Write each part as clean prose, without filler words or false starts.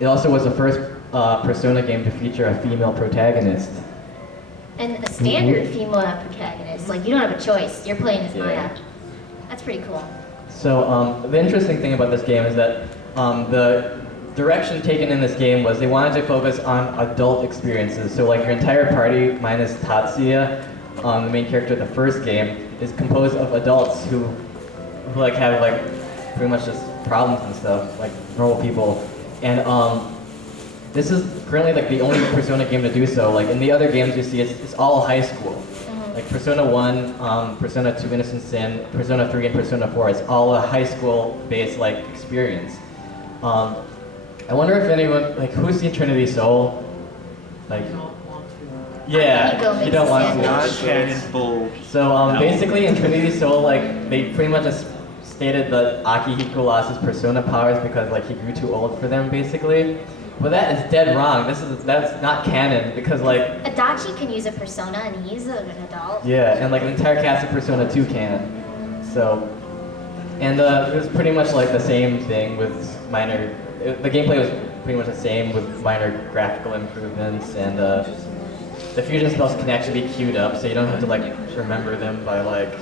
it also was the first Persona game to feature a female protagonist. And a standard female protagonist. Like, you don't have a choice. You're playing as Maya. Yeah. That's pretty cool. So the interesting thing about this game is that the direction taken in this game was they wanted to focus on adult experiences. So like your entire party, minus Tatsuya, the main character of the first game, is composed of adults who like have like pretty much just problems and stuff, like normal people. And this is currently like the only Persona game to do so. Like in the other games you see, it's all high school. Like Persona 1, Persona 2 Innocent Sin, Persona 3, and Persona 4, it's all a high school-based like experience. I wonder if anyone, like, who's seen Trinity Soul? Like, yeah, you don't want to. Non-canon bull. So basically in Trinity Soul, like, they pretty much just stated that Akihiko lost his Persona powers because like he grew too old for them, basically. But that is dead wrong. That's not canon because like Adachi can use a persona and he's an adult. yeah, and like the entire cast of Persona 2 can. So, and it was pretty much like the same thing with minor. The gameplay was pretty much the same with minor graphical improvements, and the fusion spells can actually be queued up, so you don't have to like remember them by like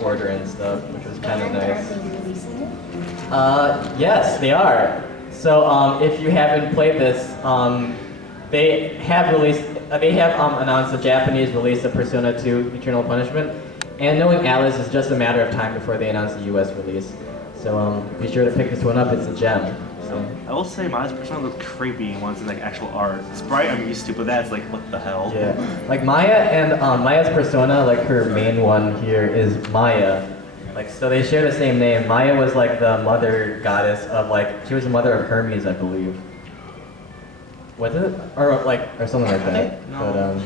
order and stuff, which was kind of nice. Are they releasing it? Yes, they are. So if you haven't played this, they have announced the Japanese release of Persona 2 Eternal Punishment, and knowing Alice is just a matter of time before they announce the US release. So be sure to pick this one up, it's a gem. So. I will say Maya's Persona looks creepy once in like actual art. Sprite I'm used to, but that's like, what the hell? Yeah, like Maya and Maya's Persona, like her main one here is Maya. Like, so they share the same name. Maya was like the mother goddess of like, she was the mother of Hermes, I believe. Was it? Or something like that. No. But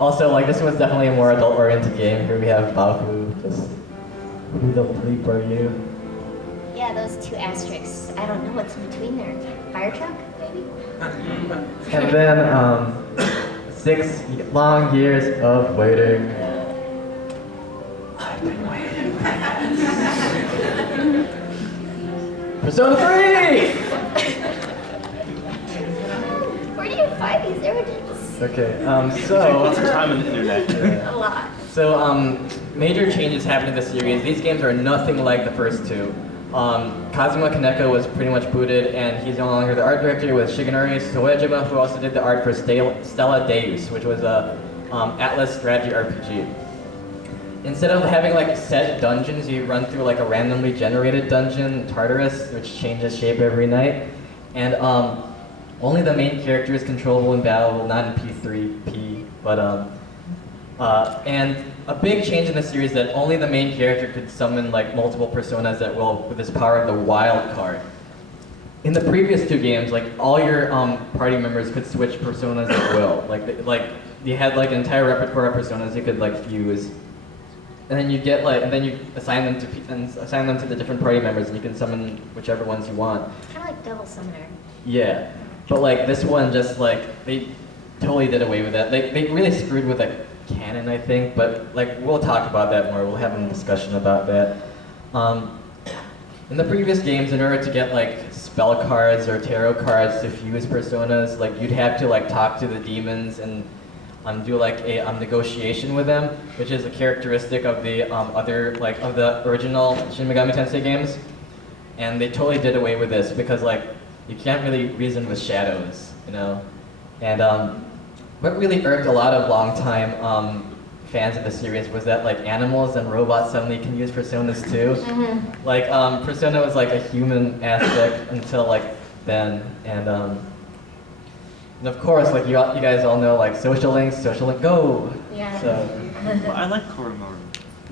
also like this was definitely a more adult-oriented game. Here we have Baku, just who the bleep are you? Yeah, those two asterisks. I don't know what's in between there. Fire truck, maybe? And then 6 long years of waiting. I've been waiting. Persona 3! Where do you find these images? Okay, What's so... the time on the internet? A lot. So, major changes happened in the series. These games are nothing like the first two. Kazuma Kaneko was pretty much booted, and he's no longer the art director with Shigenori Soejima, who also did the art for Stella Deus, which was a Atlas strategy RPG. Instead of having like set dungeons, you run through like a randomly generated dungeon, Tartarus, which changes shape every night. And only the main character is controllable in battle, not in P3P, but and a big change in the series that only the main character could summon like multiple personas at will with this power of the wild card. In the previous two games, like all your party members could switch personas at will. Like you had like an entire repertoire of personas you could like fuse, and then you get like, and then you assign them to the different party members, and you can summon whichever ones you want. Kind of like Double Summoner. Yeah, but like this one, just like they totally did away with that. They really screwed with the canon, I think, but like we'll talk about that more. We'll have a discussion about that. In the previous games, in order to get like spell cards or tarot cards to fuse personas, like you'd have to like talk to the demons and do like a negotiation with them, which is a characteristic of the of the original Shin Megami Tensei games. And they totally did away with this because like you can't really reason with shadows, you know. And what really irked a lot of longtime fans of the series was that like animals and robots suddenly can use personas too. Mm-hmm. Like persona was like a human aspect until like then, and of course like you guys all know like social link go. Yeah. So But I like Koromaru.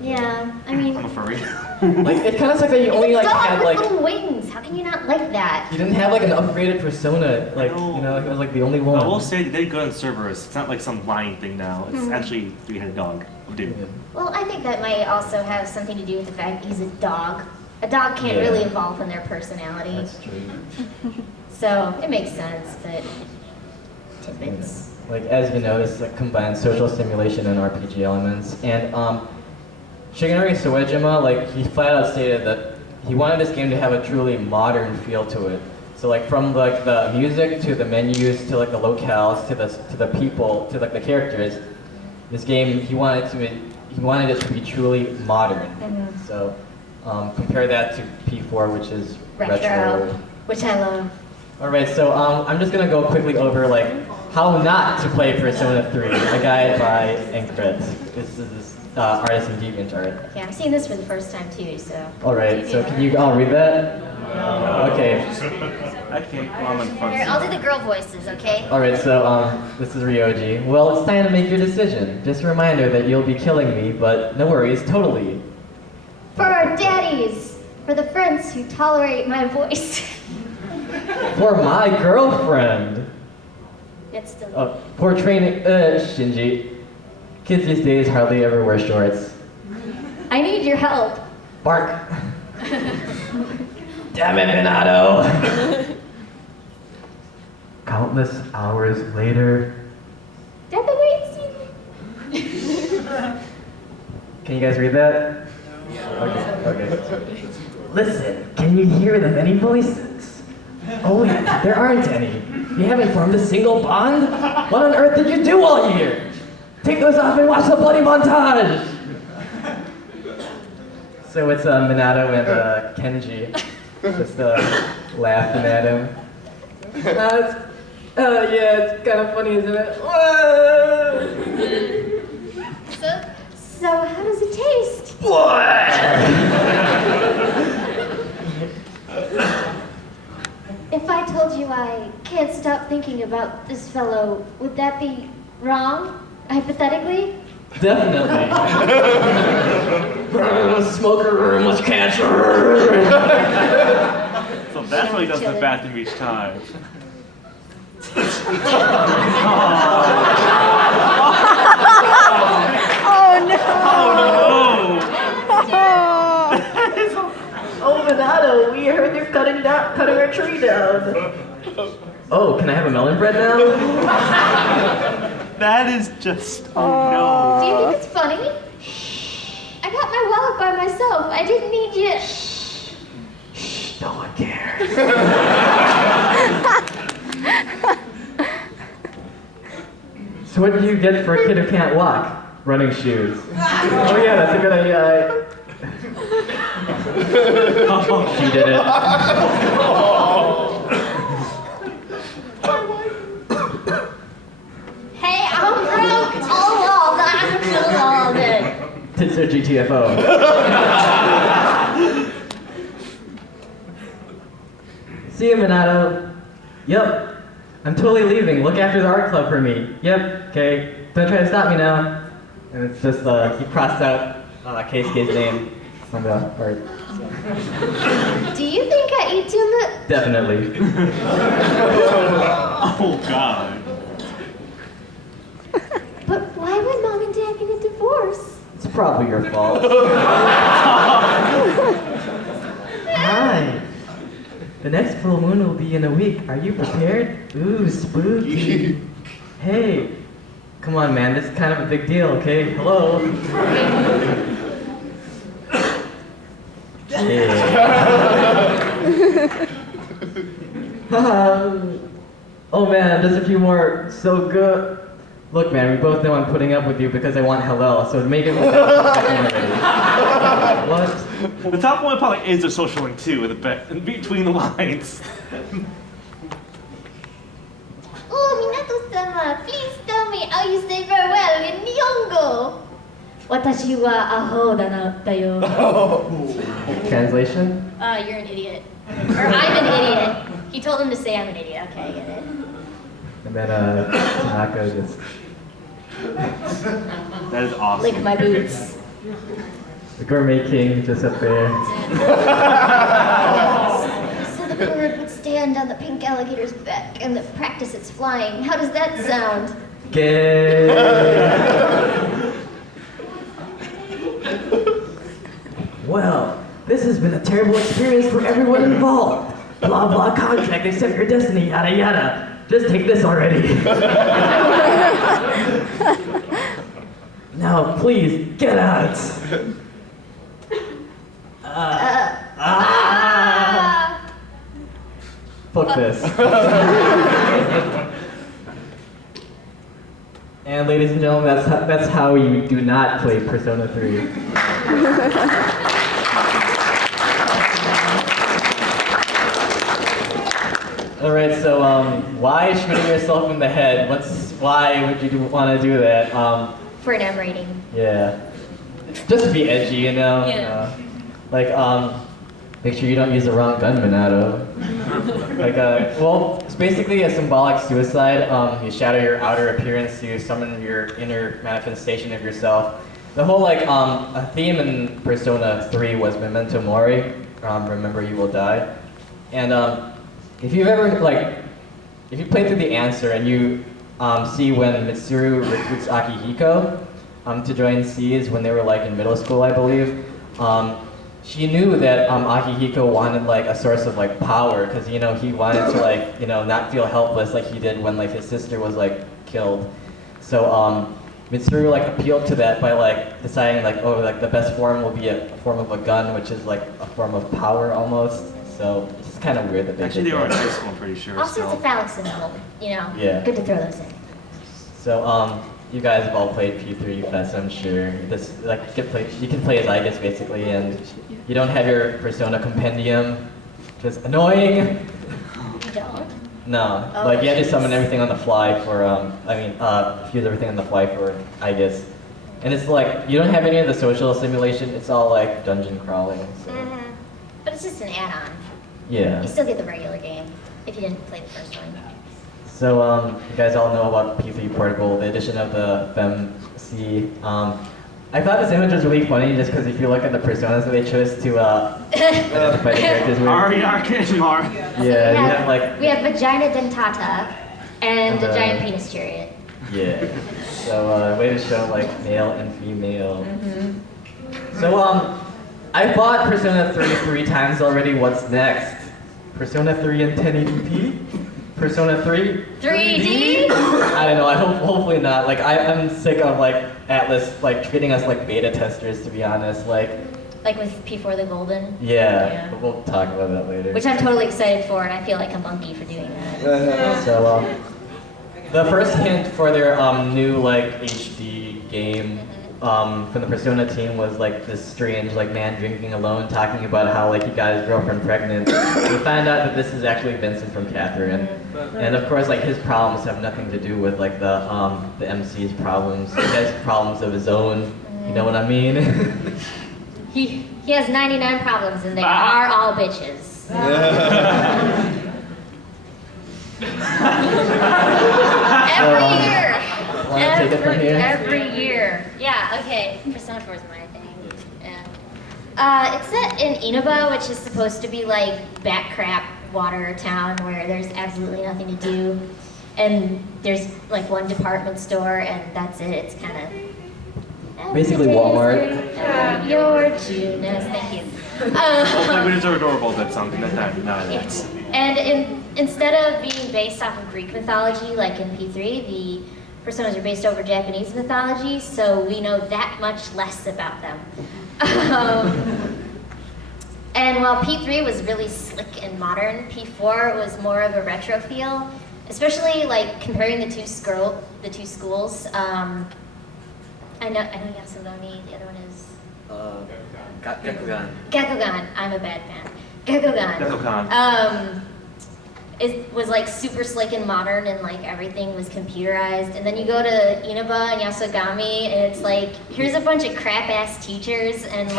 Yeah, I mean, I'm a furry. like it kind of sucks that you only it's a like dog had with like little wings. How can you not like that? you didn't have like an upgraded persona, like you know, it was like the only one. I will say they did good on servers. It's not like some lying thing now. It's actually three-headed dog. Dude. Yeah. Well, I think that might also have something to do with the fact he's a dog. A dog can't Yeah. really evolve in their personality. That's true. So it makes sense, but it's Like as you know, this like combines social simulation and RPG elements. And Shigenori Soejima, like he flat out stated that he wanted this game to have a truly modern feel to it. So like from like the music to the menus to like the locales to the people to like the characters, this game he wanted it to be truly modern. So compare that to P4, which is retro. Which I love. All right, so I'm just gonna go quickly over like how not to play Persona 3, a guide by Encrypt. This is artist and DeviantArt. Okay, I'm seeing this for the first time too, so. All right, so can you all read that? Okay. I can't. Well, I'm in front. Here, I'll do the girl voices, okay? All right, so this is Ryoji. Well, it's time to make your decision. Just a reminder that you'll be killing me, but no worries, totally. For our daddies, for the friends who tolerate my voice. For my girlfriend. It's still. For training, Shinji. Kids these days hardly ever wear shorts. I need your help. Bark. Damn it, Minato. Countless hours later. At the wait scene. Can you guys read that? Okay. Listen, can you hear the many voices? Oh, there aren't any. You haven't formed a single bond? What on earth did you do all year? Take those off and watch the bloody montage! So it's Minato and Kenji just laughing at him. Yeah, it's kind of funny, isn't it? So how does it taste? If I told you I can't stop thinking about this fellow, would that be wrong, hypothetically? Definitely. Smoker, much cancer. So that's what he does in the bathroom each time. Oh no! Oh, Minato, we heard you're cutting a tree down. Oh, can I have a melon bread now? That is just Do you think it's funny? I got my wallet by myself. I didn't need you. Shh, no one cares. So what do you get for a kid who can't walk? Running shoes. Oh yeah, that's a good idea. She did it. Hey, I'm broke. Oh, I'm loaded. Tits are GTFO. See you, Minato. Yup. I'm totally leaving. Look after the art club for me. Yep. Okay. Don't try to stop me now. And it's just he crossed out Keisuke's name on the art. Do you think I eat too much? Definitely. Oh God. But why would Mom and Dad get a divorce? It's probably your fault. Hi. The next full moon will be in a week. Are you prepared? Ooh, spooky. Hey. Come on, man. This is kind of a big deal, okay? Hello. Oh man, just a few more. So good. Look, man, we both know I'm putting up with you because I want halal, so make it look What? The top one probably is a social link too, with in between the lines. Oh, Minato-sama, please tell me how you say farewell in Nihongo. Watashi wa aho da yo. Translation? You're an idiot. Or I'm an idiot. He told him to say I'm an idiot. Okay, I get it. And then Tanaka just... That is awesome. Lick my boots. The gourmet king just up there. So the bird would stand on the pink alligator's back and practice its flying. How does that sound? Gay. Well, this has been a terrible experience for everyone involved. Blah blah contract, accept your destiny, yada yada. Just take this already. Now, please, get out. Fuck this. And ladies and gentlemen, that's how you do not play Persona 3. All right, so why shooting yourself in the head? Why would you want to do that? For an M rating. Yeah, just to be edgy, you know. Yeah. Make sure you don't use the wrong gun, Naoto. Well, it's basically a symbolic suicide. You shatter your outer appearance to summon your inner manifestation of yourself. The whole a theme in Persona 3 was Memento Mori. Remember, you will die. And if you've ever if you play through the answer and you see when Mitsuru recruits Akihiko to join C's when they were in middle school, I believe. She knew that Akihiko wanted a source of power because he wanted to not feel helpless like he did when his sister was killed. So Mitsuru appealed to that by deciding the best form will be a form of a gun, which is a form of power almost. So it's just kind of weird that they Actually, did they were in that. high school, I'm pretty sure. Also, it's a phallic symbol, Yeah. Good to throw those in. So you guys have all played P3 Fest, I'm sure. This you can play as Igus basically, and you don't have your Persona compendium, which is annoying. You don't? No, Oh, you have to jeez. summon everything on the fly for fuse everything on the fly for Igus, and it's you don't have any of the social simulation. It's all dungeon crawling. So. Mm-hmm. But it's just an add-on. Yeah. You still get the regular game if you didn't play the first one. So you guys all know about P3 Portable, the edition of the FemC. I thought this image was really funny just because if you look at the personas that they chose to identify the characters with. Ari, and Mar. Yeah, you have we have Vagina Dentata and And, the Giant Penis Chariot. Yeah. So way to show male and female. Mm-hmm. So I bought Persona 3 times already. What's next? Persona 3 in 1080p? Persona 3? 3D? I don't know. I hopefully not. I'm sick of Atlas treating us like beta testers. To be honest, Like with P4 the Golden? yeah. But we'll talk about that later. Which I'm totally excited for, and I feel like a monkey for doing that. So the first hint for their new HD game from the Persona team was this strange man drinking alone talking about how he got his girlfriend pregnant. We find out that this is actually Vincent from Catherine, and of course his problems have nothing to do with the MC's problems. He has problems of his own. You know what I mean? He has 99 problems, and they are all bitches. Every year! Wanna take it from here? Every year. Yeah, okay. Persona 4 is my thing. Yeah. It's set in Inaba, which is supposed to be back crap water town where there's absolutely nothing to do. And there's one department store, and that's it. It's kind of... Basically Walmart. Your Junus, thank you. Hopefully Winners Are Adorable, that song, that time. No, Yes. And instead of being based off of Greek mythology, like in P3, the personas are based over Japanese mythology, so we know that much less about them. And while P3 was really slick and modern, P4 was more of a retro feel, especially comparing the two schools. I know Yasugami, the other one is... Gakugan. Gakugan, I'm a bad fan. Gakugan. It was super slick and modern, and everything was computerized. And then you go to Inaba and Yasugami, and it's here's a bunch of crap ass teachers, and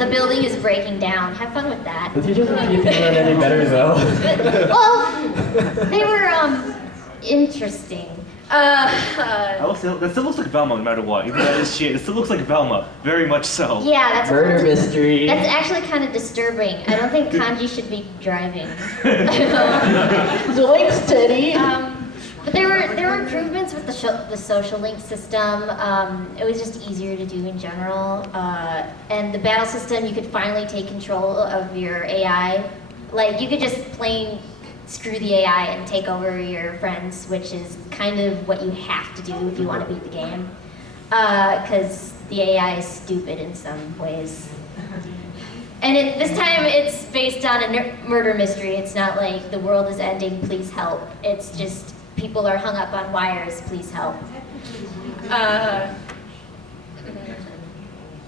the building is breaking down. Have fun with that. The teachers in P3 weren't any better though. Well, they were interesting. I will say, that still looks like Velma no matter what. Even though that is shit, it still looks like Velma. Very much so. Yeah, that's Murder mystery. That's actually kind of disturbing. I don't think Kanji should be driving. Zoinks, Teddy. But there were improvements with the social link system. It was just easier to do in general. And the battle system, you could finally take control of your AI. You could just plain screw the AI and take over your friends, which is kind of what you have to do if you want to beat the game. Because the AI is stupid in some ways. And this time it's based on a murder mystery. It's not like the world is ending, please help. It's just people are hung up on wires, please help.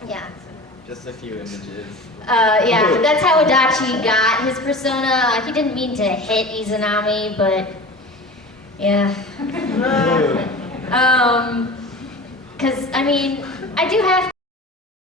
Yeah. Just a few images. Yeah, that's how Adachi got his persona. He didn't mean to hit Izanami, but yeah. Because, I mean, I do have